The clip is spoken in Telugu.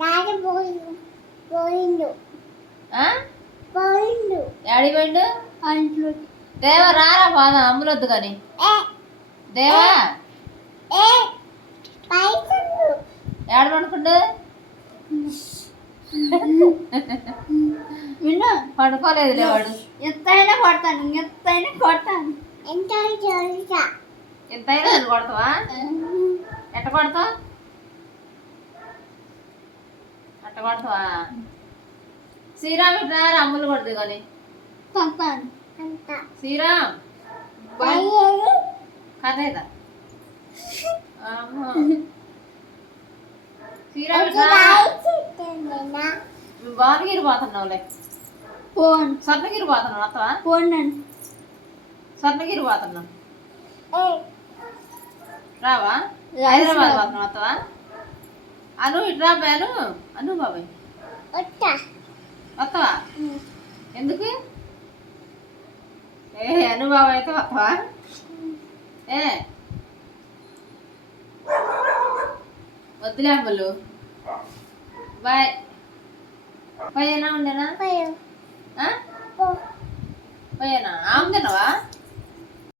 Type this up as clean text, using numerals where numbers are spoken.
డాడీ పోయిండు. డాడీ పోయిండు. అంట్లు దేవా రారా పోదాం అమ్ములొద్దు కానీ. దేవా ఏడ పడుకుండు. పడుకోలేదులే వాడు. ఎంతైనా కొడతాను ఎంతైనా నన్ను కొడతావా? ఎట్ట కొడతావు? అట్ట కొడతావా? శ్రీరామ్ ఇట్లా అమ్ములు కొడుతుంది కానీ. శ్రీరామ్ కదేదా శ్రీరామ్ ఇట్లా భువనగిరి పోతున్నావులే. స్వర్ణగిరి పోతున్నావు వస్తావా? స్వర్ణగిరి పోతున్నావు రావా? హైదరాబాద్ పోతున్నావు వస్తావా? అను ఇట్రా బాను. అను బాబాయ్ వస్తావా? ఎందుకు? అను బాబాయ్ అయితే వస్తావా? వద్దులే అమ్మలు. బాయ్. పోయేనా ఉండేనా? పోయేనా ఆమె తిన్నావా?